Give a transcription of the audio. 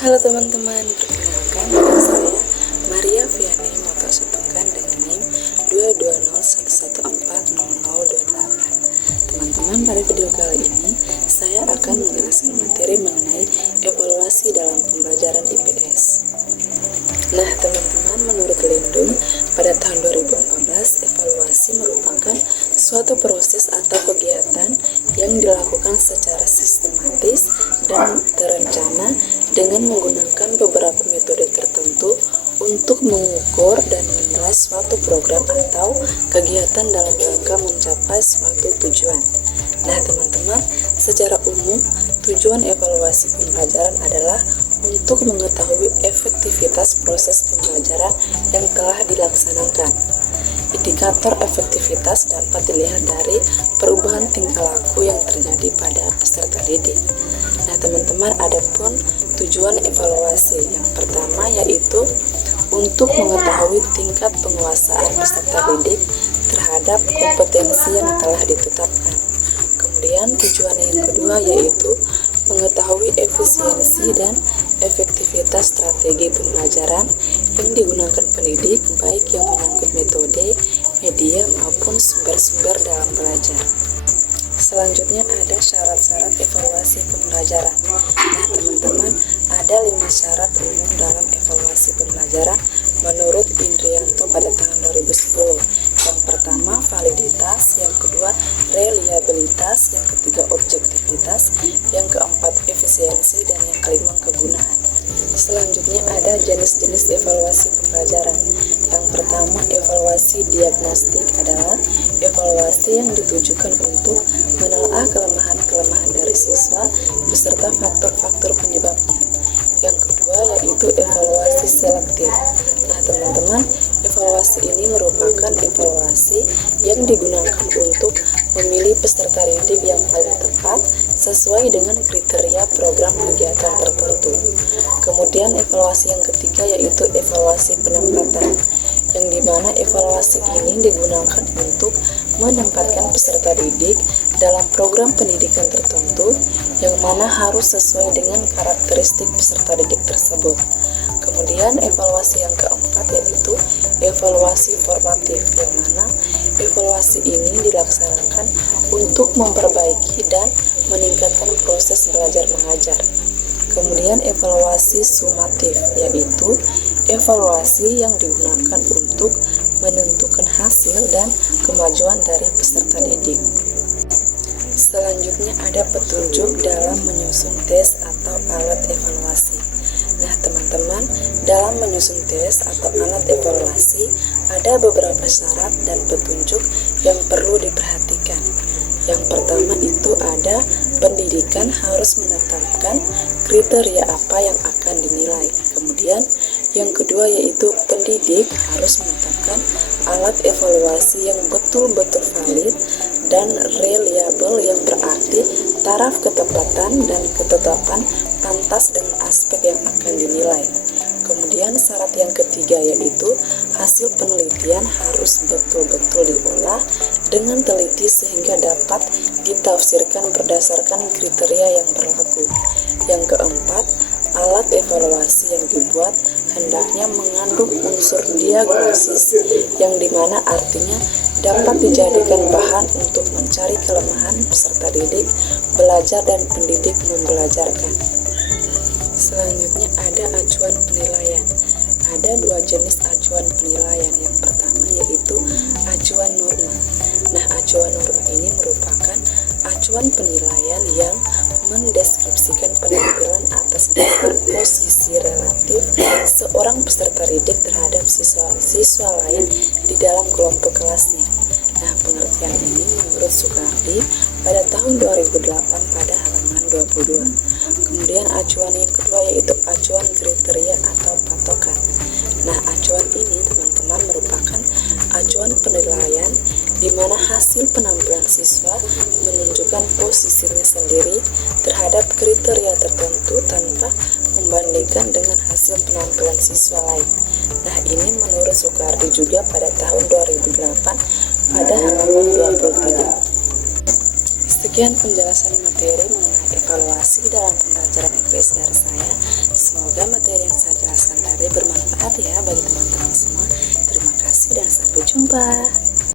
Halo teman-teman, perkenalkan nama saya Maria Vianney Motosutungkan dengan NIM 22011140028. Teman-teman, pada video kali ini saya akan menjelaskan materi mengenai evaluasi dalam pembelajaran IPS. Nah teman-teman, menurut Lindung, pada tahun 2014 evaluasi merupakan suatu proses atau kegiatan yang dilakukan secara sistematis dan terencana dengan menggunakan beberapa metode tertentu untuk mengukur dan menilai suatu program atau kegiatan dalam rangka mencapai suatu tujuan. Nah teman-teman, secara umum tujuan evaluasi pembelajaran adalah untuk mengetahui efektivitas proses pembelajaran yang telah dilaksanakan. Indikator efektivitas dapat dilihat dari perubahan tingkah laku yang terjadi pada peserta didik. Nah teman-teman, adapun tujuan evaluasi yang pertama yaitu untuk mengetahui tingkat penguasaan peserta didik terhadap kompetensi yang telah ditetapkan. Kemudian tujuan yang kedua yaitu mengetahui efisiensi dan efektivitas strategi pembelajaran yang digunakan pendidik, baik yang menyangkut metode, media maupun sumber-sumber dalam belajar. Selanjutnya ada syarat-syarat evaluasi pembelajaran. Nah teman-teman, ada 5 syarat umum dalam evaluasi pembelajaran menurut Indrianto pada tahun 2010. Yang pertama validitas, yang kedua reliabilitas, yang ketiga objektivitas, yang keempat efisiensi, dan yang kelima kegunaan. Selanjutnya ada jenis-jenis evaluasi pembelajaran. Yang pertama, evaluasi diagnostik adalah evaluasi yang ditujukan untuk menelaah kelemahan-kelemahan dari siswa beserta faktor-faktor penyebabnya. Yang kedua yaitu evaluasi selektif. Nah teman-teman, evaluasi ini merupakan evaluasi yang digunakan untuk memilih peserta didik yang paling tepat sesuai dengan kriteria program kegiatan tertentu. Kemudian evaluasi yang ketiga yaitu evaluasi penempatan, yang dimana evaluasi ini digunakan untuk menempatkan peserta didik dalam program pendidikan tertentu yang mana harus sesuai dengan karakteristik peserta didik tersebut. Kemudian evaluasi yang keempat yaitu evaluasi formatif, yang mana evaluasi ini dilaksanakan untuk memperbaiki dan meningkatkan proses belajar mengajar. Kemudian evaluasi sumatif, yaitu evaluasi yang digunakan untuk menentukan hasil dan kemajuan dari peserta didik. Selanjutnya ada petunjuk dalam menyusun tes atau alat evaluasi. Nah teman-teman, dalam menyusun tes atau alat evaluasi ada beberapa syarat dan petunjuk yang perlu diperhatikan. Yang pertama itu ada pendidikan harus menetapkan kriteria apa yang akan dinilai. Kemudian yang kedua yaitu pendidik harus menetapkan alat evaluasi yang betul-betul valid dan reliable, yang berarti taraf ketepatan dan ketetapan pantas dengan aspek yang akan dinilai. Kemudian syarat yang ketiga yaitu hasil penelitian harus betul-betul diolah dengan teliti sehingga dapat ditafsirkan berdasarkan kriteria yang berlaku. Yang keempat, alat evaluasi yang dibuat hendaknya mengandung unsur diagnosis, yang dimana artinya dapat dijadikan bahan untuk mencari kelemahan peserta didik belajar dan pendidik membelajarkan. Selanjutnya ada acuan penilaian. Ada 2 jenis acuan penilaian. Yang pertama yaitu acuan norma. Nah, acuan norma ini merupakan acuan penilaian yang mendeskripsikan penampilan atas dasar posisi relatif seorang peserta didik terhadap siswa lain di dalam kelompok kelasnya. Nah, pengertian ini menurut Soekardi pada tahun 2008 pada halaman 22. Kemudian acuan yang kedua yaitu acuan kriteria atau patokan. Nah, acuan ini teman-teman merupakan acuan penilaian di mana hasil penampilan siswa menunjukkan posisinya sendiri terhadap kriteria tertentu tanpa membandingkan dengan hasil penampilan siswa lain. Nah, ini menurut Soekardi juga pada tahun 2008 pada halaman 23. Sekian penjelasan materi mengenai evaluasi dalam pembelajaran IPS dari saya. Semoga materi yang saya jelaskan tadi bermanfaat ya bagi teman-teman semua. Terima kasih dan sampai jumpa.